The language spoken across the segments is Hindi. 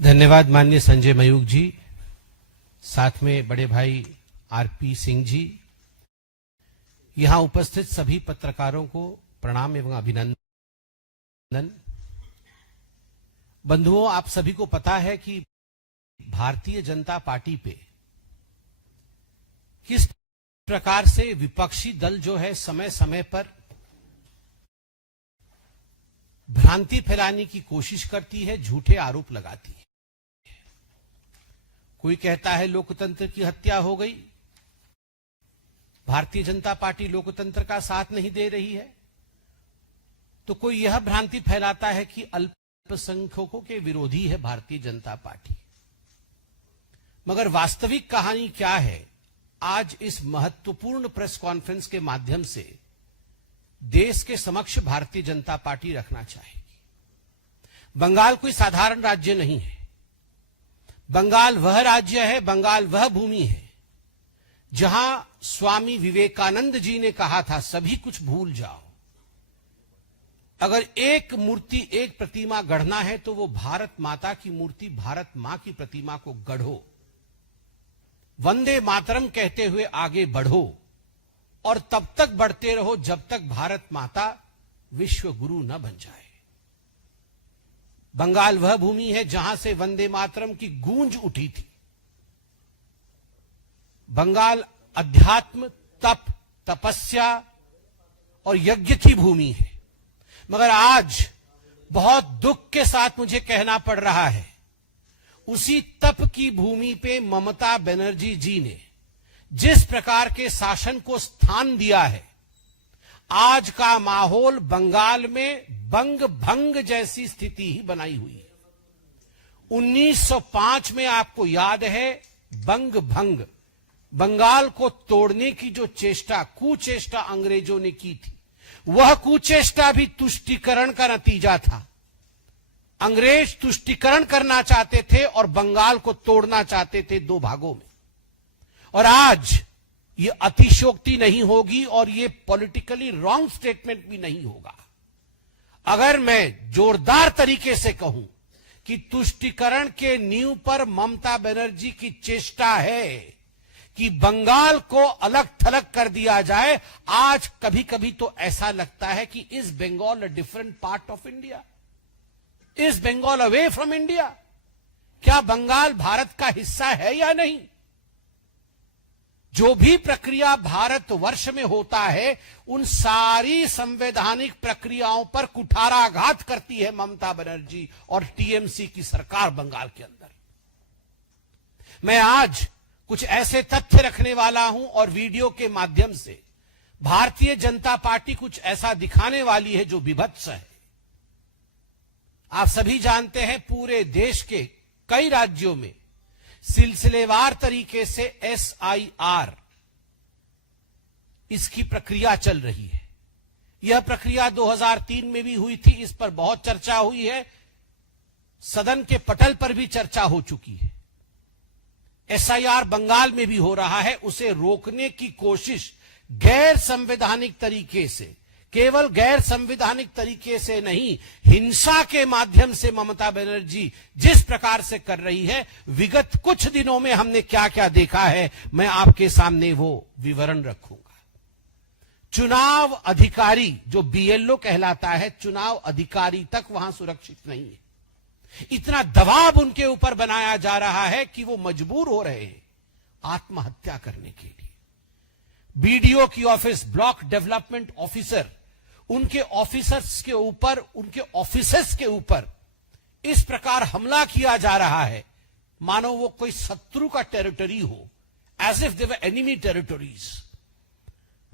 धन्यवाद माननीय संजय मयूख जी, साथ में बड़े भाई आरपी सिंह जी, यहां उपस्थित सभी पत्रकारों को प्रणाम एवं अभिनंदन। बंधुओं, आप सभी को पता है कि भारतीय जनता पार्टी पे किस प्रकार से विपक्षी दल जो है समय समय पर भ्रांति फैलाने की कोशिश करती है, झूठे आरोप लगाती है। कोई कहता है लोकतंत्र की हत्या हो गई, भारतीय जनता पार्टी लोकतंत्र का साथ नहीं दे रही है, तो कोई यह भ्रांति फैलाता है कि अल्पसंख्यकों के विरोधी है भारतीय जनता पार्टी। मगर वास्तविक कहानी क्या है, आज इस महत्वपूर्ण प्रेस कॉन्फ्रेंस के माध्यम से देश के समक्ष भारतीय जनता पार्टी रखना चाहेगी। बंगाल कोई साधारण राज्य नहीं है। बंगाल वह राज्य है, बंगाल वह भूमि है जहां स्वामी विवेकानंद जी ने कहा था सभी कुछ भूल जाओ। अगर एक मूर्ति, एक प्रतिमा गढ़ना है तो वो भारत माता की मूर्ति, भारत मां की प्रतिमा को गढ़ो। वंदे मातरम कहते हुए आगे बढ़ो और तब तक बढ़ते रहो जब तक भारत माता विश्व गुरु न बन जाए। बंगाल वह भूमि है जहां से वंदे मातरम की गूंज उठी थी। बंगाल अध्यात्म, तप, तपस्या और यज्ञ की भूमि है। मगर आज बहुत दुख के साथ मुझे कहना पड़ रहा है, उसी तप की भूमि पे ममता बनर्जी जी ने जिस प्रकार के शासन को स्थान दिया है, आज का माहौल बंगाल में बंग भंग जैसी स्थिति ही बनाई हुई है। 1905 में आपको याद है, बंग भंग, बंगाल को तोड़ने की जो चेष्टा, कुचेष्टा अंग्रेजों ने की थी, वह कुचेष्टा भी तुष्टीकरण का नतीजा था। अंग्रेज तुष्टीकरण करना चाहते थे और बंगाल को तोड़ना चाहते थे दो भागों में। और आज ये अतिशयोक्ति नहीं होगी और ये पॉलिटिकली रॉन्ग स्टेटमेंट भी नहीं होगा अगर मैं जोरदार तरीके से कहूं कि तुष्टीकरण के नींव पर ममता बनर्जी की चेष्टा है कि बंगाल को अलग थलग कर दिया जाए। आज कभी कभी तो ऐसा लगता है कि is Bengal a different part of India, is Bengal away from India, क्या बंगाल भारत का हिस्सा है या नहीं। जो भी प्रक्रिया भारतवर्ष में होता है, उन सारी संवैधानिक प्रक्रियाओं पर कुठाराघात करती है ममता बनर्जी और टीएमसी की सरकार बंगाल के अंदर। मैं आज कुछ ऐसे तथ्य रखने वाला हूं और वीडियो के माध्यम से भारतीय जनता पार्टी कुछ ऐसा दिखाने वाली है जो विभत्स है। आप सभी जानते हैं, पूरे देश के कई राज्यों में सिलसिलेवार तरीके से एसआईआर इसकी प्रक्रिया चल रही है। यह प्रक्रिया 2003 में भी हुई थी, इस पर बहुत चर्चा हुई है, सदन के पटल पर भी चर्चा हो चुकी है। एसआईआर बंगाल में भी हो रहा है। उसे रोकने की कोशिश गैर संवैधानिक तरीके से, केवल गैर संवैधानिक तरीके से नहीं, हिंसा के माध्यम से ममता बनर्जी जिस प्रकार से कर रही है, विगत कुछ दिनों में हमने क्या क्या देखा है, मैं आपके सामने वो विवरण रखूंगा। चुनाव अधिकारी जो बीएलओ कहलाता है, चुनाव अधिकारी तक वहां सुरक्षित नहीं है। इतना दबाव उनके ऊपर बनाया जा रहा है कि वो मजबूर हो रहे हैं आत्महत्या करने के लिए। बीडीओ की ऑफिस, ब्लॉक डेवलपमेंट ऑफिसर, उनके ऑफिसर्स के ऊपर, उनके ऑफिसेस के ऊपर इस प्रकार हमला किया जा रहा है मानो वो कोई शत्रु का टेरिटरी हो, as if they were enemy territories.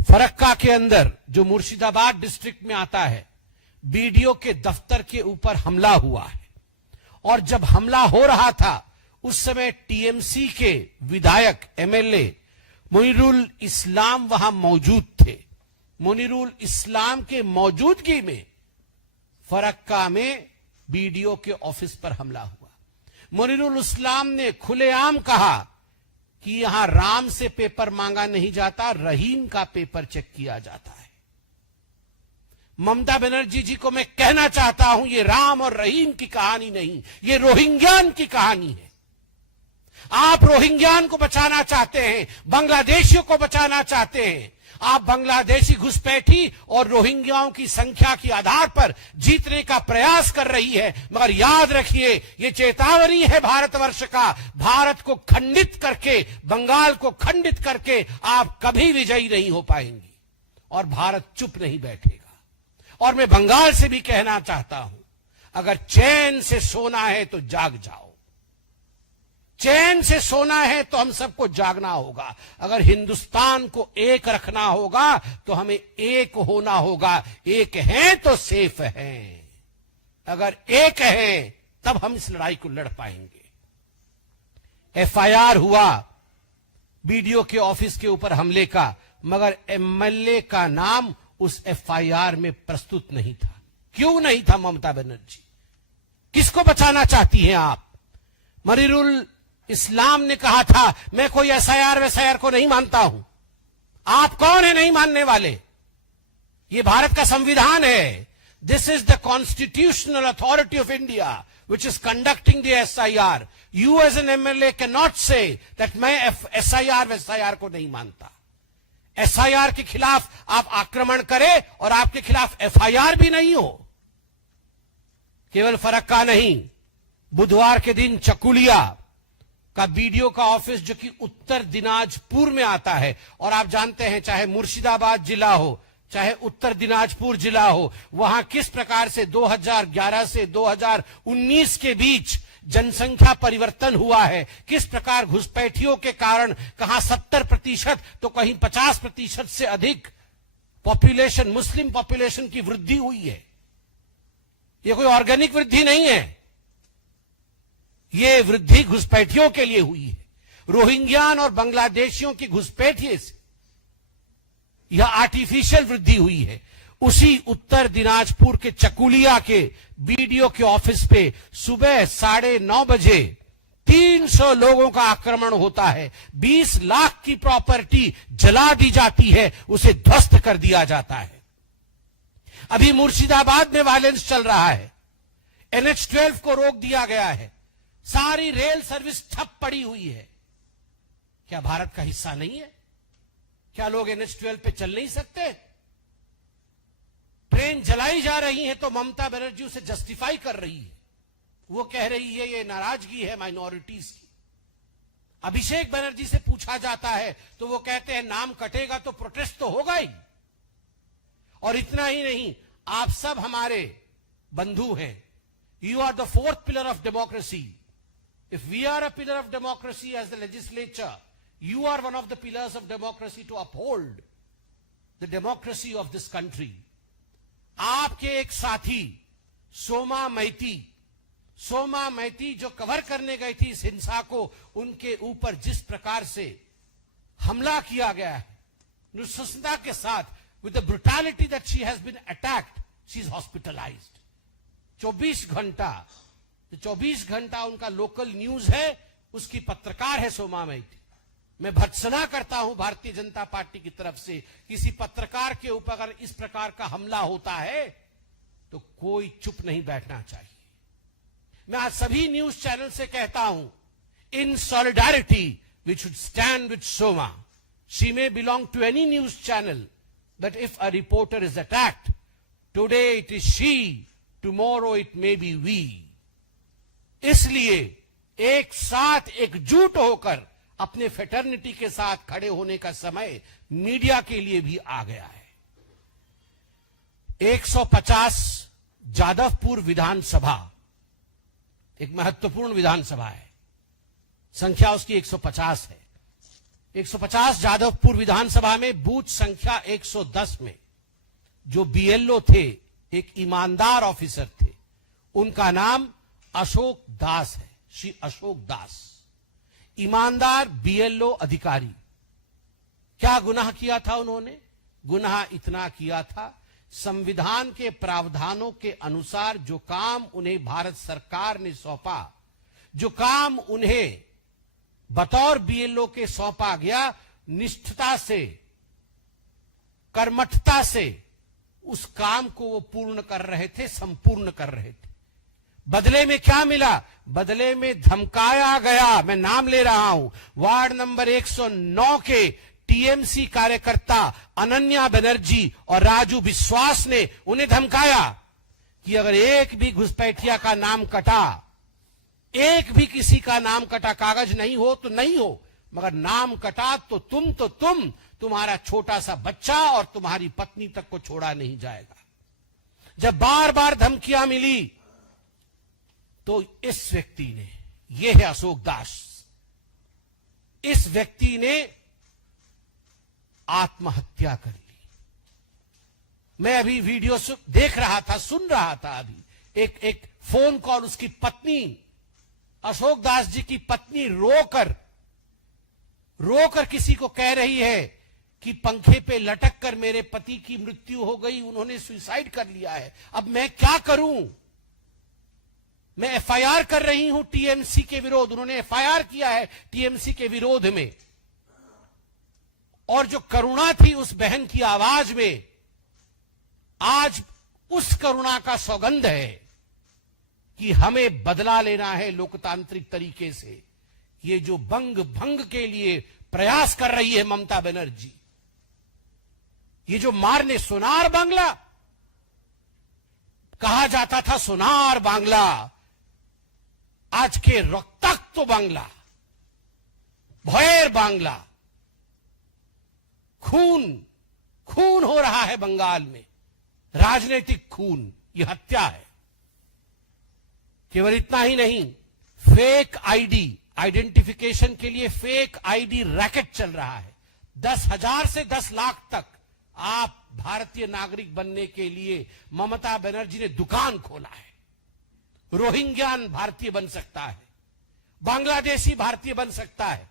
Farakka के अंदर जो मुर्शिदाबाद डिस्ट्रिक्ट में आता है, बीडीओ के दफ्तर के ऊपर हमला हुआ है और जब हमला हो रहा था उस समय टीएमसी के विधायक एमएलए मुनीरुल इस्लाम वहां मौजूद थे। मुनीरुल इस्लाम के मौजूदगी में फरक्का में बीडीओ के ऑफिस पर हमला हुआ। मुनीरुल इस्लाम ने खुलेआम कहा कि यहां राम से पेपर मांगा नहीं जाता, रहीम का पेपर चेक किया जाता है। ममता बनर्जी जी को मैं कहना चाहता हूं, ये राम और रहीम की कहानी नहीं, ये रोहिंग्यान की कहानी है। आप रोहिंग्यान को बचाना चाहते हैं, बांग्लादेशियों को बचाना चाहते हैं। आप बांग्लादेशी घुसपैठी और रोहिंग्याओं की संख्या के आधार पर जीतने का प्रयास कर रही है, मगर याद रखिए ये चेतावनी है भारतवर्ष का। भारत को खंडित करके, बंगाल को खंडित करके आप कभी विजयी नहीं हो पाएंगी और भारत चुप नहीं बैठेगा। और मैं बंगाल से भी कहना चाहता हूं, अगर चैन से सोना है तो जाग जाओ। चैन से सोना है तो हम सबको जागना होगा। अगर हिंदुस्तान को एक रखना होगा तो हमें एक होना होगा। एक हैं तो सेफ हैं। अगर एक हैं तब हम इस लड़ाई को लड़ पाएंगे। एफआईआर हुआ बीडीओ के ऑफिस के ऊपर हमले का, मगर एमएलए का नाम उस एफआईआर में प्रस्तुत नहीं था। क्यों नहीं था ममता बनर्जी? किसको बचाना चाहती हैं आप? मरीरुल इस्लाम ने कहा था मैं कोई एसआईआर को नहीं मानता हूं। आप कौन है नहीं मानने वाले? ये भारत का संविधान है। This is the constitutional authority of India which is conducting the SIR. You as an MLA can not say that मैं एसआईआर को नहीं मानता। एसआईआर के खिलाफ आप आक्रमण करें और आपके खिलाफ एफआईआर भी नहीं हो। केवल फरक्का नहीं, बुधवार के दिन चकुलिया का बीडीओ का ऑफिस जो कि उत्तर दिनाजपुर में आता है, और आप जानते हैं चाहे मुर्शिदाबाद जिला हो चाहे उत्तर दिनाजपुर जिला हो, वहां किस प्रकार से 2011 से 2019 के बीच जनसंख्या परिवर्तन हुआ है, किस प्रकार घुसपैठियों के कारण कहां 70% तो कहीं 50% से अधिक पॉपुलेशन, मुस्लिम पॉपुलेशन की वृद्धि हुई है। यह कोई ऑर्गेनिक वृद्धि नहीं है, ये वृद्धि घुसपैठियों के लिए हुई है। रोहिंग्यान और बांग्लादेशियों की घुसपैठिए से यह आर्टिफिशियल वृद्धि हुई है। उसी उत्तर दिनाजपुर के चकुलिया के बीडीओ के ऑफिस पे सुबह 9:30 बजे 300 लोगों का आक्रमण होता है। 20 लाख की प्रॉपर्टी जला दी जाती है, उसे ध्वस्त कर दिया जाता है। अभी मुर्शिदाबाद में वायलेंस चल रहा है। NH-12 को रोक दिया गया है। सारी रेल सर्विस ठप पड़ी हुई है। क्या भारत का हिस्सा नहीं है? क्या लोग NH-12 पे चल नहीं सकते? ट्रेन जलाई जा रही है तो ममता बनर्जी उसे जस्टिफाई कर रही है। वो कह रही है ये नाराजगी है माइनॉरिटीज की। अभिषेक बनर्जी से पूछा जाता है तो वो कहते हैं नाम कटेगा तो प्रोटेस्ट तो होगा ही। और इतना ही नहीं, आप सब हमारे बंधु हैं। You are the fourth pillar of democracy. If we are a pillar of democracy as the legislature, you are one of the pillars of democracy to uphold the democracy of this country. आपके एक साथी सोमा मैती जो कवर करने गई थी इस हिंसा को, उनके ऊपर जिस प्रकार से हमला किया गया है नृशंसता के साथ, with the brutality that she has been attacked, she is hospitalized. 24 घंटा उनका लोकल न्यूज है, उसकी पत्रकार है सोमा मैती। मैं भर्त्सना करता हूं भारतीय जनता पार्टी की तरफ से, किसी पत्रकार के ऊपर अगर इस प्रकार का हमला होता है तो कोई चुप नहीं बैठना चाहिए। मैं आज सभी न्यूज चैनल से कहता हूं, in solidarity we should stand with Soma. She may belong to any news channel, but if a reporter is attacked, today it is she, tomorrow it may be we. इसलिए एक साथ एकजुट होकर अपने फेटर्निटी के साथ खड़े होने का समय मीडिया के लिए भी आ गया है। 150 जादवपुर विधानसभा एक महत्वपूर्ण विधानसभा है, संख्या उसकी 150 है। 150 जादवपुर विधानसभा में बूथ संख्या 110 में जो बीएलओ थे, एक ईमानदार ऑफिसर थे, उनका नाम अशोक दास है, श्री अशोक दास। ईमानदार बीएलओ अधिकारी। क्या गुनाह किया था उन्होंने? गुनाह इतना किया था, संविधान के प्रावधानों के अनुसार जो काम उन्हें भारत सरकार ने सौंपा, जो काम उन्हें बतौर बीएलओ के सौंपा गया, निष्ठता से, कर्मठता से उस काम को वो पूर्ण कर रहे थे, संपूर्ण कर रहे थे। बदले में क्या मिला? बदले में धमकाया गया। मैं नाम ले रहा हूं, वार्ड नंबर 109 के टीएमसी कार्यकर्ता अनन्या बनर्जी और राजू विश्वास ने उन्हें धमकाया कि अगर एक भी घुसपैठिया का नाम कटा, एक भी किसी का नाम कटा, कागज नहीं हो तो नहीं हो, मगर नाम कटा तो तुम तुम्हारा छोटा सा बच्चा और तुम्हारी पत्नी तक को छोड़ा नहीं जाएगा। जब बार बार धमकियां मिली तो इस व्यक्ति ने, यह है अशोक दास, इस व्यक्ति ने आत्महत्या कर ली। मैं अभी वीडियो देख रहा था, सुन रहा था। अभी एक फोन कॉल, उसकी पत्नी, अशोक दास जी की पत्नी रोकर किसी को कह रही है कि पंखे पे लटक कर मेरे पति की मृत्यु हो गई, उन्होंने सुसाइड कर लिया है, अब मैं क्या करूं? मैं एफआईआर कर रही हूं टीएमसी के विरोध। उन्होंने एफआईआर किया है टीएमसी के विरोध में। और जो करुणा थी उस बहन की आवाज में, आज उस करुणा का सौगंध है कि हमें बदला लेना है लोकतांत्रिक तरीके से। ये जो बंग भंग के लिए प्रयास कर रही है ममता बनर्जी, ये जो मारने, सोनार बांग्ला कहा जाता था, सोनार बांग्ला, आज के रक्ताक्त बांग्ला, भयर बांग्ला, खून हो रहा है बंगाल में, राजनीतिक खून, ये हत्या है। केवल इतना ही नहीं, फेक आईडी, आइडेंटिफिकेशन के लिए फेक आईडी रैकेट चल रहा है। 10,000 से 10 लाख तक आप भारतीय नागरिक बनने के लिए ममता बनर्जी ने दुकान खोला है। रोहिंग्यान भारतीय बन सकता है, बांग्लादेशी भारतीय बन सकता है,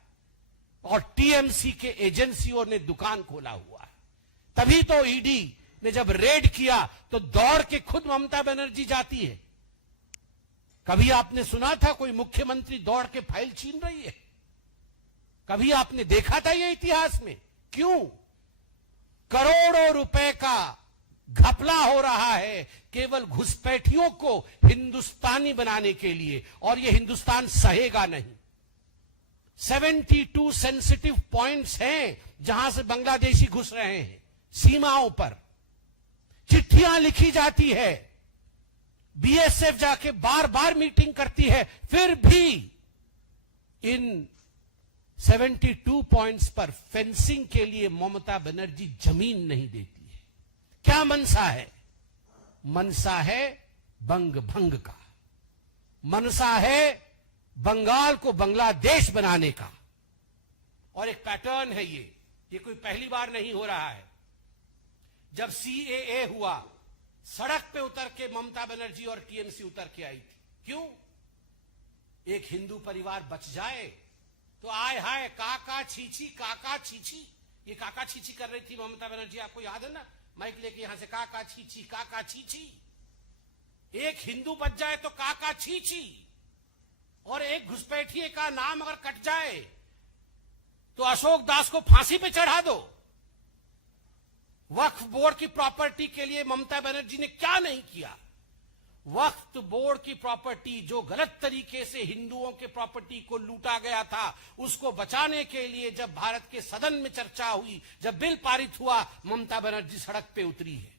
और टीएमसी के एजेंसियों ने दुकान खोला हुआ है। तभी तो ईडी ने जब रेड किया तो दौड़ के खुद ममता बनर्जी जाती है। कभी आपने सुना था कोई मुख्यमंत्री दौड़ के फाइल छीन रही है? कभी आपने देखा था ये इतिहास में? क्यों? करोड़ों रुपए का घपला हो रहा है केवल घुसपैठियों को हिंदुस्तानी बनाने के लिए, और ये हिंदुस्तान सहेगा नहीं। 72 सेंसिटिव पॉइंट्स हैं जहां से बांग्लादेशी घुस रहे हैं, सीमाओं पर चिट्ठियां लिखी जाती है, बीएसएफ जाके बार बार मीटिंग करती है, फिर भी इन 72 पॉइंट्स पर फेंसिंग के लिए ममता बनर्जी जमीन नहीं देती है। क्या मनसा है? मनसा है बंग भंग का, मनसा है बंगाल को बांग्लादेश बनाने का। और एक पैटर्न है ये कोई पहली बार नहीं हो रहा है। जब सीएए हुआ, सड़क पे उतर के ममता बनर्जी और टीएमसी उतर के आई थी। क्यों? एक हिंदू परिवार बच जाए तो आय हाय काका छीछी, काका छीछी। ये काका छीछी कर रही थी ममता बनर्जी, आपको याद है ना? माइक लेके यहां से काका छीछी, काका छीछी। एक हिंदू बच जाए तो काका छीछी, और एक घुसपैठिए का नाम अगर कट जाए तो अशोक दास को फांसी पे चढ़ा दो। वक्फ बोर्ड की प्रॉपर्टी के लिए ममता बनर्जी ने क्या नहीं किया? वक्फ बोर्ड की प्रॉपर्टी जो गलत तरीके से हिंदुओं के प्रॉपर्टी को लूटा गया था, उसको बचाने के लिए जब भारत के सदन में चर्चा हुई, जब बिल पारित हुआ, ममता बनर्जी सड़क पे उतरी है।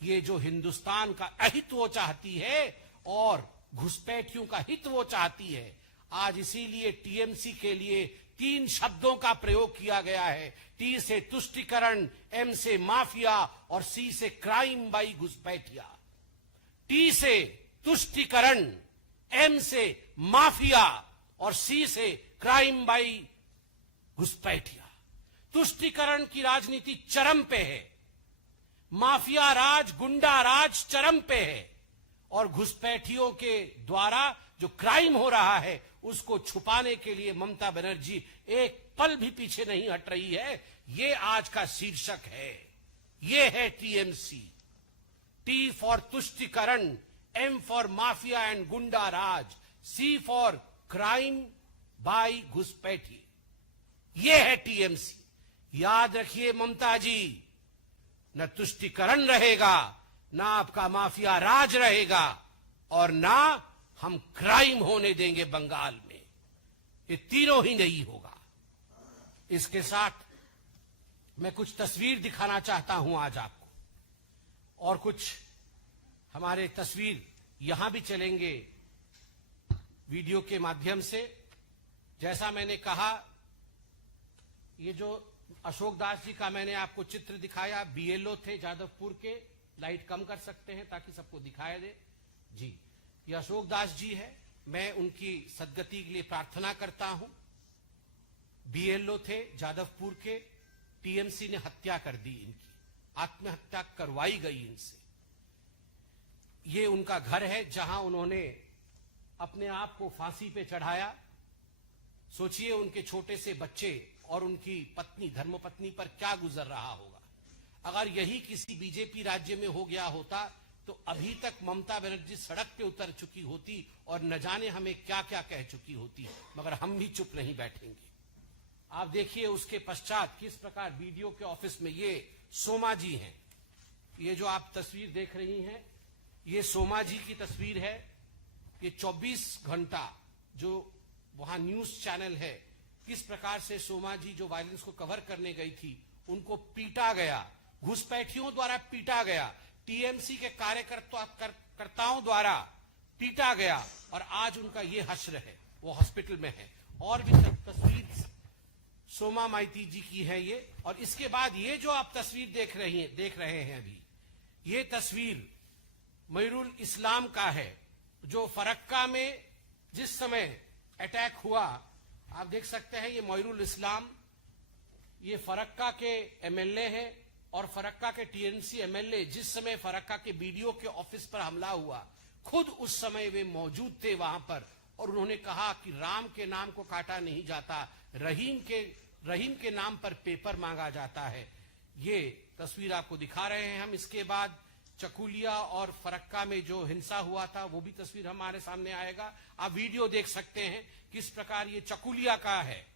ये जो हिंदुस्तान का अहित वो चाहती है और घुसपैठियों का हित वो चाहती है। आज इसीलिए टीएमसी के लिए 3 शब्दों का प्रयोग किया गया है। टी से तुष्टीकरण, एम से माफिया और सी से क्राइम बाई घुसपैठिया। टी से तुष्टीकरण, एम से माफिया और सी से क्राइम बाई घुसपैठिया। तुष्टीकरण की राजनीति चरम पे है, माफिया राज, गुंडा राज चरम पे है, और घुसपैठियों के द्वारा जो क्राइम हो रहा है उसको छुपाने के लिए ममता बनर्जी एक पल भी पीछे नहीं हट रही है। ये आज का शीर्षक है। ये है टीएमसी। टी फॉर तुष्टीकरण, एम फॉर माफिया एंड गुंडा राज, सी फॉर क्राइम बाई घुसपैठी। ये है टीएमसी। याद रखिए ममता जी, न तुष्टिकरण रहेगा, ना आपका माफिया राज रहेगा, और ना हम क्राइम होने देंगे बंगाल में। ये तीनों ही नहीं होगा। इसके साथ मैं कुछ तस्वीर दिखाना चाहता हूं आज आपको, और कुछ हमारे तस्वीर यहां भी चलेंगे वीडियो के माध्यम से। जैसा मैंने कहा, ये जो अशोक दास जी का मैंने आपको चित्र दिखाया, बीएलओ थे जादवपुर के। लाइट कम कर सकते हैं ताकि सबको दिखाई दे जी। ये अशोक दास जी है, मैं उनकी सद्गति के लिए प्रार्थना करता हूं। बीएलओ थे जादवपुर के, टीएमसी ने हत्या कर दी इनकी, आत्महत्या करवाई गई इनसे। ये उनका घर है जहां उन्होंने अपने आप को फांसी पे चढ़ाया। सोचिए उनके छोटे से बच्चे और उनकी पत्नी, धर्मपत्नी पर क्या गुजर रहा होगा। अगर यही किसी बीजेपी राज्य में हो गया होता तो अभी तक ममता बनर्जी सड़क पे उतर चुकी होती और न जाने हमें क्या क्या कह चुकी होती, मगर हम भी चुप नहीं बैठेंगे। आप देखिए उसके पश्चात किस प्रकार बीडीओ के ऑफिस में, ये सोमा जी हैं। ये जो आप तस्वीर देख रही हैं, ये सोमा जी की तस्वीर है। ये 24 घंटा जो वहां न्यूज चैनल है, किस प्रकार से सोमा जी जो वायलेंस को कवर करने गई थी, उनको पीटा गया, घुसपैठियों द्वारा पीटा गया, टीएमसी के कार्यकर्ताओं द्वारा पीटा गया, और आज उनका ये हश्र है, वो हॉस्पिटल में है। और भी तस्वीर सोमा माइती जी की है ये। और इसके बाद ये जो आप तस्वीर देख रहे हैं अभी, ये तस्वीर मयूरुल इस्लाम का है, जो फरक्का में जिस समय अटैक हुआ, आप देख सकते हैं। ये मयूरुल इस्लाम, ये फरक्का के एमएलए हैं, और फरक्का के टीएमसी एमएलए जिस समय फरक्का के बीडीओ के ऑफिस पर हमला हुआ, खुद उस समय वे मौजूद थे वहां पर, और उन्होंने कहा कि राम के नाम को काटा नहीं जाता, रहीम के नाम पर पेपर मांगा जाता है। ये तस्वीर आपको दिखा रहे हैं हम। इसके बाद चकुलिया और फरक्का में जो हिंसा हुआ था, वो भी तस्वीर हमारे सामने आएगा। आप वीडियो देख सकते हैं किस प्रकार ये चकुलिया का है।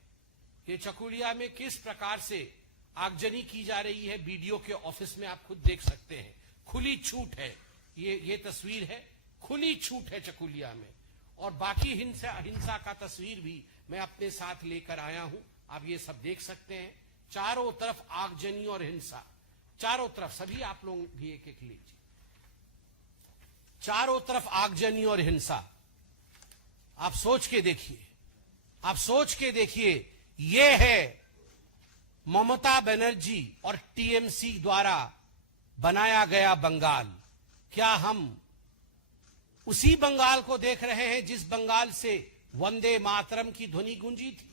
ये चकुलिया में किस प्रकार से आगजनी की जा रही है बीडीओ के ऑफिस में, आप खुद देख सकते हैं। खुली छूट है, ये तस्वीर है, खुली छूट है चकुलिया में। और बाकी हिंसा का तस्वीर भी मैं अपने साथ लेकर आया हूं, आप ये सब देख सकते हैं। चारों तरफ आगजनी और हिंसा, चारों तरफ, सभी आप लोग भी एक एक लीजिए। चारों तरफ आगजनी और हिंसा, आप सोच के देखिए, आप सोच के देखिए। ये है ममता बनर्जी और टीएमसी द्वारा बनाया गया बंगाल। क्या हम उसी बंगाल को देख रहे हैं जिस बंगाल से वंदे मातरम की ध्वनि गूंजी थी?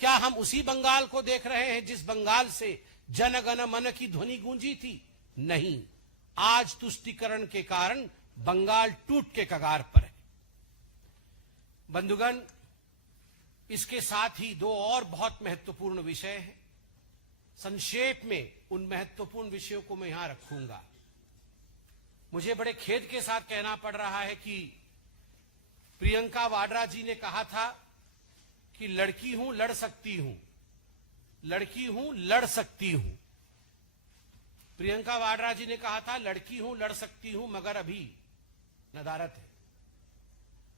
क्या हम उसी बंगाल को देख रहे हैं जिस बंगाल से जनगण मन की ध्वनि गूंजी थी? नहीं, आज तुष्टीकरण के कारण बंगाल टूट के कगार पर है। बंधुगण, इसके साथ ही दो और बहुत महत्वपूर्ण विषय हैं। संक्षेप में उन महत्वपूर्ण विषयों को मैं यहां रखूंगा। मुझे बड़े खेद के साथ कहना पड़ रहा है कि प्रियंका वाड्रा जी ने कहा था कि लड़की हूं, लड़ सकती हूं, लड़की हूं, लड़ सकती हूं। प्रियंका वाड्रा जी ने कहा था लड़की हूं, लड़ सकती हूं, मगर अभी नदारत है।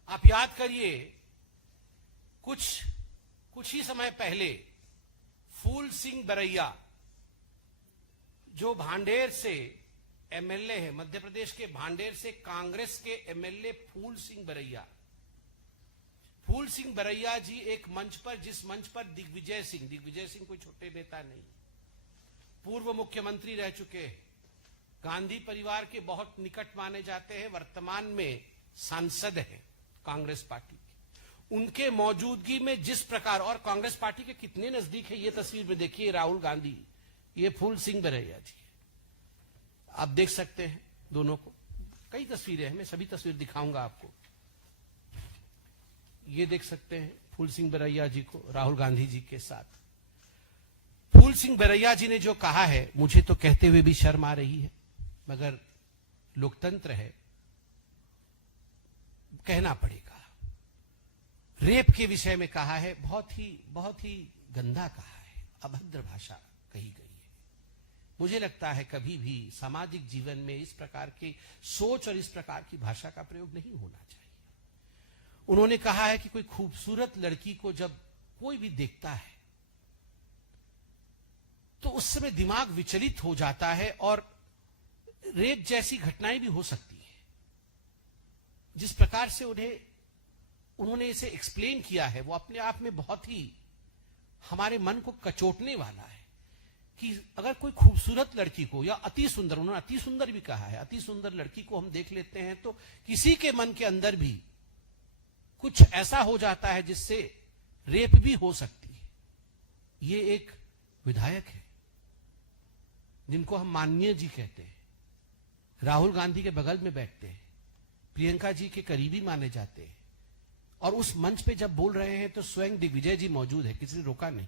आप याद करिए, कुछ ही समय पहले फूल सिंह बरैया, जो भांडेर से एमएलए है, मध्य प्रदेश के भांडेर से कांग्रेस के एमएलए फूल सिंह बरैया जी एक मंच पर, जिस मंच पर दिग्विजय सिंह कोई छोटे नेता नहीं, पूर्व मुख्यमंत्री रह चुके हैं, गांधी परिवार के बहुत निकट माने जाते हैं, वर्तमान में सांसद हैं कांग्रेस पार्टी के, उनके मौजूदगी में जिस प्रकार, और कांग्रेस पार्टी के कितने नजदीक है, ये तस्वीर में देखिए, राहुल गांधी, ये फूल सिंह बरैया जी, आप देख सकते हैं दोनों को। कई तस्वीरें हैं, मैं सभी तस्वीर दिखाऊंगा आपको। ये देख सकते हैं फूल सिंह बरैया जी को राहुल गांधी जी के साथ। फूल सिंह बरैया जी ने जो कहा है, मुझे तो कहते हुए भी शर्म आ रही है, मगर लोकतंत्र है, कहना पड़ेगा। रेप के विषय में कहा है, बहुत ही गंदा कहा है, अभद्र भाषा कही गई है। मुझे लगता है कभी भी सामाजिक जीवन में इस प्रकार की सोच और इस प्रकार की भाषा का प्रयोग नहीं होना चाहिए। उन्होंने कहा है कि कोई खूबसूरत लड़की को जब कोई भी देखता है तो उस समय दिमाग विचलित हो जाता है और रेप जैसी घटनाएं भी हो सकती है। जिस प्रकार से उन्होंने इसे एक्सप्लेन किया है वो अपने आप में बहुत ही हमारे मन को कचोटने वाला है कि अगर कोई खूबसूरत लड़की को या अति सुंदर, उन्होंने अति सुंदर भी कहा है, अति सुंदर लड़की को हम देख लेते हैं तो किसी के मन के अंदर भी कुछ ऐसा हो जाता है जिससे रेप भी हो सकती है। ये एक विधायक है जिनको हम माननीय जी कहते हैं, राहुल गांधी के बगल में बैठते हैं, प्रियंका जी के करीबी माने जाते हैं, और उस मंच पे जब बोल रहे हैं तो स्वयं दिग्विजय जी मौजूद है, किसी ने रोका नहीं।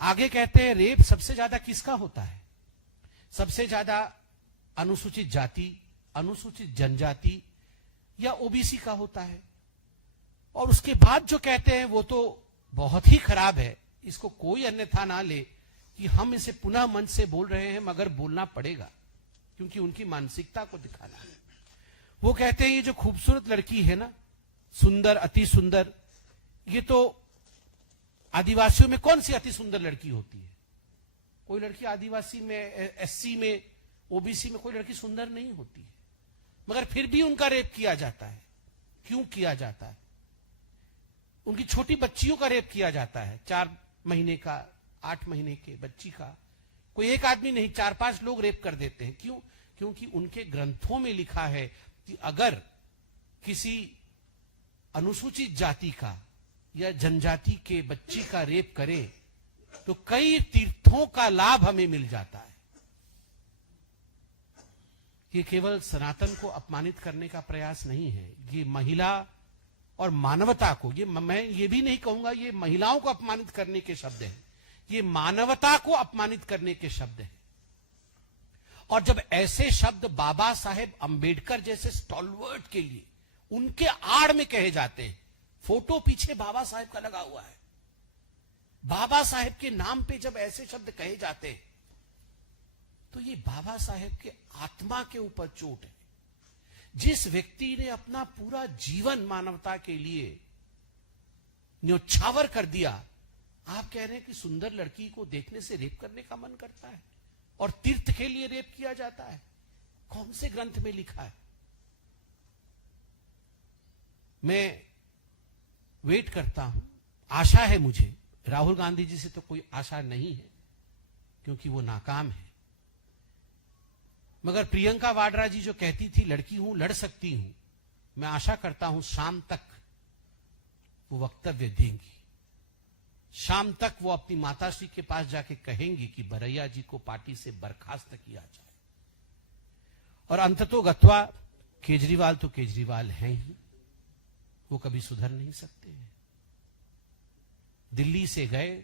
आगे कहते हैं रेप सबसे ज्यादा किसका होता है? सबसे ज्यादा अनुसूचित जाति, अनुसूचित जनजाति या ओबीसी का होता है। और उसके बाद जो कहते हैं वो तो बहुत ही खराब है, इसको कोई अन्यथा ना ले कि हम इसे पुनः मंच से बोल रहे हैं मगर बोलना पड़ेगा क्योंकि उनकी मानसिकता को दिखाना है। वो कहते हैं ये जो खूबसूरत लड़की है ना, सुंदर, अति सुंदर, ये तो आदिवासियों में कौन सी अति सुंदर लड़की होती है? कोई लड़की आदिवासी में, एससी में, ओबीसी में कोई लड़की सुंदर नहीं होती है, मगर फिर भी उनका रेप किया जाता है। क्यों किया जाता है? उनकी छोटी बच्चियों का रेप किया जाता है, 4 महीने का, 8 महीने के बच्ची का। कोई एक आदमी नहीं, 4-5 लोग रेप कर देते हैं। क्यों? क्योंकि उनके ग्रंथों में लिखा है कि अगर किसी अनुसूचित जाति का या जनजाति के बच्ची का रेप करे तो कई तीर्थों का लाभ हमें मिल जाता है। ये केवल सनातन को अपमानित करने का प्रयास नहीं है, ये महिला और मानवता को, ये मैं ये भी नहीं कहूंगा ये महिलाओं को अपमानित करने के शब्द हैं, ये मानवता को अपमानित करने के शब्द हैं। और जब ऐसे शब्द बाबा साहेब अंबेडकर जैसे स्टॉलवर्ट के लिए उनके आड़ में कहे जाते हैं, फोटो पीछे बाबा साहेब का लगा हुआ है, बाबा साहेब के नाम पे जब ऐसे शब्द कहे जाते हैं तो ये बाबा साहेब के आत्मा के ऊपर चोट है। जिस व्यक्ति ने अपना पूरा जीवन मानवता के लिए न्योछावर कर दिया, आप कह रहे हैं कि सुंदर लड़की को देखने से रेप करने का मन करता है और तीर्थ के लिए रेप किया जाता है? कौन से ग्रंथ में लिखा है? मैं वेट करता हूं, आशा है मुझे, राहुल गांधी जी से तो कोई आशा नहीं है क्योंकि वो नाकाम है, मगर प्रियंका वाड्रा जी जो कहती थी लड़की हूं, लड़ सकती हूं, मैं आशा करता हूं शाम तक वो वक्तव्य देंगी। शाम तक वो अपनी माताश्री के पास जाके कहेंगी कि भरैया जी को पार्टी से बर्खास्त किया जाए। और अंततोगत्वा केजरीवाल तो केजरीवाल हैं ही, वो कभी सुधर नहीं सकते हैं। दिल्ली से गए,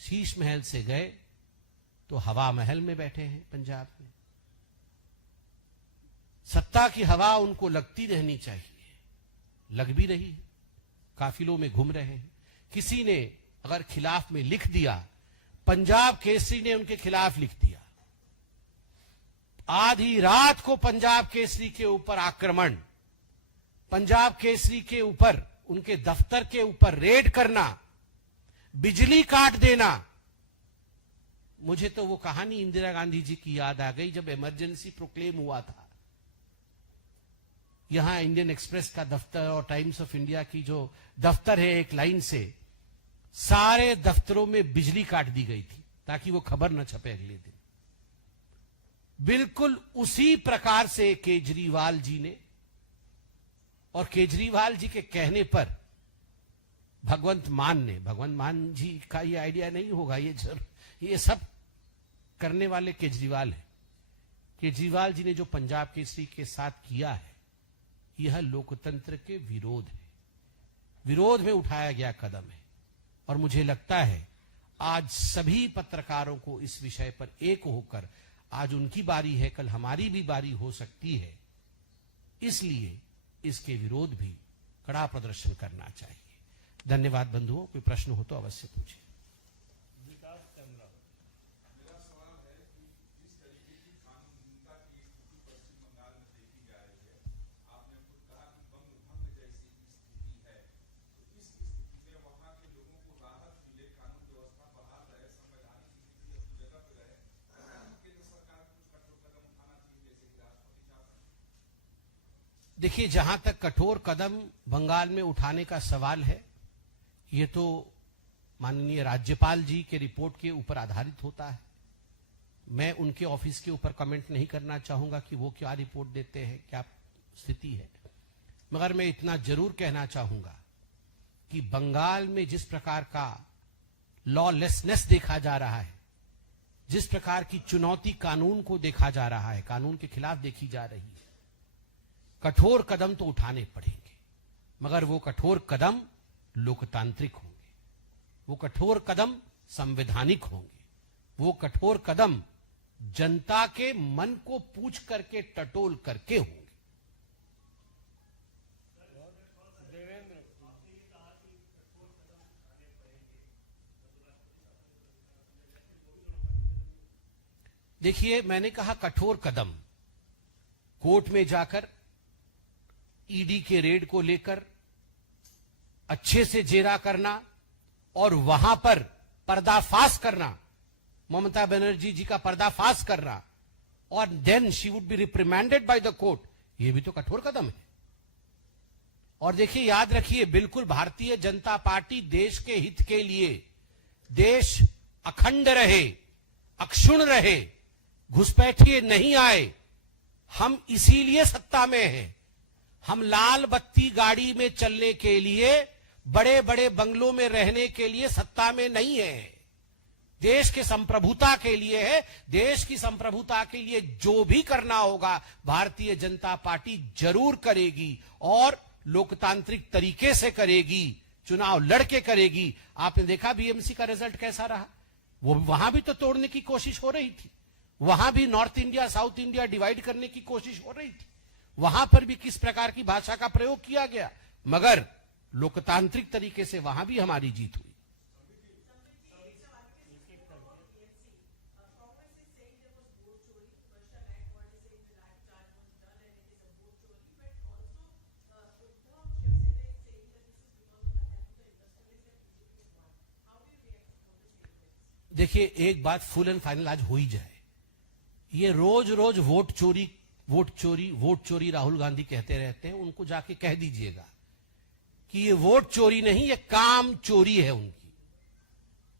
शीश महल से गए तो हवा महल में बैठे हैं पंजाब में। सत्ता की हवा उनको लगती रहनी चाहिए, लग भी रही है, काफिलों में घूम रहे हैं। किसी ने अगर खिलाफ में लिख दिया, पंजाब केसरी ने उनके खिलाफ लिख दिया, आधी रात को पंजाब केसरी के ऊपर आक्रमण, पंजाब केसरी के ऊपर, उनके दफ्तर के ऊपर रेड करना, बिजली काट देना। मुझे तो वो कहानी इंदिरा गांधी जी की याद आ गई जब इमरजेंसी प्रोक्लेम हुआ था। यहां इंडियन एक्सप्रेस का दफ्तर और टाइम्स ऑफ इंडिया की जो दफ्तर है, एक लाइन से सारे दफ्तरों में बिजली काट दी गई थी ताकि वो खबर न छपे अगले दिन। बिल्कुल उसी प्रकार से केजरीवाल जी ने, और केजरीवाल जी के कहने पर भगवंत मान जी का ये आइडिया नहीं होगा, ये सब करने वाले केजरीवाल है। केजरीवाल जी ने जो पंजाब केसरी के साथ किया है, यह लोकतंत्र के विरोध है, विरोध में उठाया गया कदम है। और मुझे लगता है आज सभी पत्रकारों को इस विषय पर एक होकर, आज उनकी बारी है, कल हमारी भी बारी हो सकती है, इसलिए इसके विरोध भी कड़ा प्रदर्शन करना चाहिए। धन्यवाद बंधुओं, कोई प्रश्न हो तो अवश्य पूछिए। मेरा सवाल है कि जिस देखिए, जहां तक कठोर कदम बंगाल में उठाने का सवाल है, ये तो माननीय राज्यपाल जी के रिपोर्ट के ऊपर आधारित होता है। मैं उनके ऑफिस के ऊपर कमेंट नहीं करना चाहूंगा कि वो क्या रिपोर्ट देते हैं, क्या स्थिति है। मगर मैं इतना जरूर कहना चाहूंगा कि बंगाल में जिस प्रकार का लॉलेसनेस देखा जा रहा है, जिस प्रकार की चुनौती कानून को देखा जा रहा है, कानून के खिलाफ देखी जा रही है, कठोर कदम तो उठाने पड़ेंगे। मगर वो कठोर कदम लोकतांत्रिक होंगे, वो कठोर कदम संवैधानिक होंगे, वो कठोर कदम जनता के मन को पूछ करके टटोल करके होंगे। देखिए, मैंने कहा कठोर कदम, कोर्ट में जाकर ईडी के रेड को लेकर अच्छे से जेरा करना और वहां पर पर्दाफाश करना, ममता बनर्जी जी का पर्दाफाश करना, और then she would be reprimanded by the court, यह भी तो कठोर कदम है। और देखिए, याद रखिए, बिल्कुल भारतीय जनता पार्टी देश के हित के लिए, देश अखंड रहे, अक्षुण रहे, घुसपैठिए नहीं आए, हम इसीलिए सत्ता में हैं। हम लाल बत्ती गाड़ी में चलने के लिए, बड़े बड़े बंगलों में रहने के लिए सत्ता में नहीं है। देश के संप्रभुता के लिए है। देश की संप्रभुता के लिए जो भी करना होगा भारतीय जनता पार्टी जरूर करेगी, और लोकतांत्रिक तरीके से करेगी, चुनाव लड़के करेगी। आपने देखा बीएमसी का रिजल्ट कैसा रहा, वो वहां भी तो तोड़ने की कोशिश हो रही थी, वहां भी north India south India divide करने की कोशिश हो रही थी, वहां पर भी किस प्रकार की भाषा का प्रयोग किया गया, मगर लोकतांत्रिक तरीके से वहां भी हमारी जीत हुई। देखिए, एक बात फुल एंड फाइनल आज हो ही जाए, ये रोज रोज वोट चोरी राहुल गांधी कहते रहते हैं, उनको जाके कह दीजिएगा कि ये वोट चोरी नहीं, ये काम चोरी है उनकी।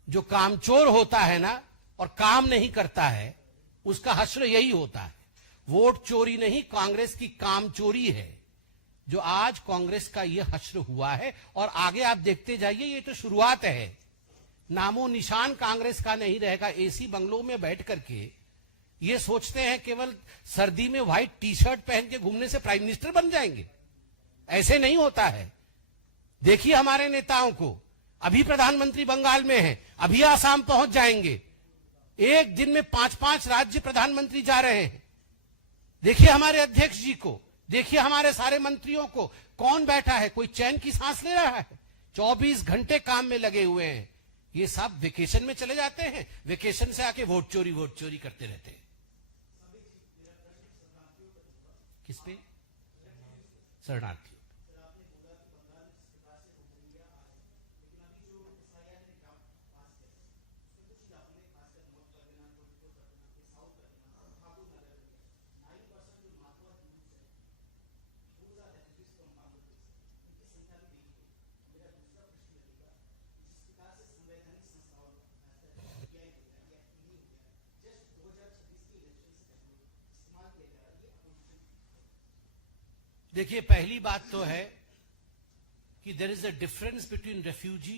जो कामचोर होता है ना और काम नहीं करता है, उसका हश्र यही होता है। वोट चोरी नहीं, कांग्रेस की काम चोरी है, जो आज कांग्रेस का ये हश्र हुआ है। और आगे आप देखते जाइए, ये तो शुरुआत है, नामो निशान कांग्रेस का नहीं रहेगा। एसी बंगलों में बैठ करके ये सोचते हैं केवल सर्दी में व्हाइट टी शर्ट पहन के घूमने से प्राइम मिनिस्टर बन जाएंगे, ऐसे नहीं होता है। देखिए हमारे नेताओं को, अभी प्रधानमंत्री बंगाल में है, अभी आसाम पहुंच जाएंगे, एक दिन में 5-5 राज्य प्रधानमंत्री जा रहे हैं। देखिए हमारे अध्यक्ष जी को, देखिए हमारे सारे मंत्रियों को, कौन बैठा है, कोई चैन की सांस ले रहा है? 24 घंटे काम में लगे हुए हैं। ये सब वेकेशन में चले जाते हैं, वेकेशन से आके वोट चोरी करते रहते हैं। किस पे? शरणार्थी। देखिए, पहली बात तो है कि there is a difference between refugee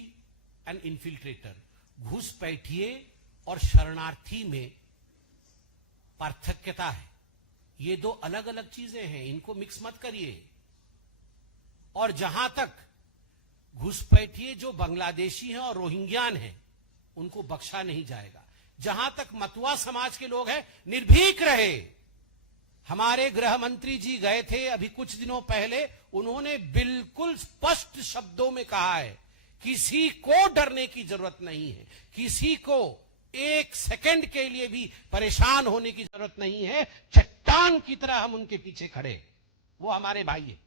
and infiltrator. घुसपैठिए और शरणार्थी में पार्थक्यता है, ये दो अलग अलग चीजें हैं, इनको मिक्स मत करिए। और जहां तक घुसपैठिए जो बांग्लादेशी हैं और रोहिंग्यान हैं, उनको बख्शा नहीं जाएगा। जहां तक मतुआ समाज के लोग हैं, निर्भीक रहे। हमारे गृह मंत्री जी गए थे अभी कुछ दिनों पहले, उन्होंने बिल्कुल स्पष्ट शब्दों में कहा है, किसी को डरने की जरूरत नहीं है, किसी को एक सेकंड के लिए भी परेशान होने की जरूरत नहीं है। चट्टान की तरह हम उनके पीछे खड़े, वो हमारे भाई है।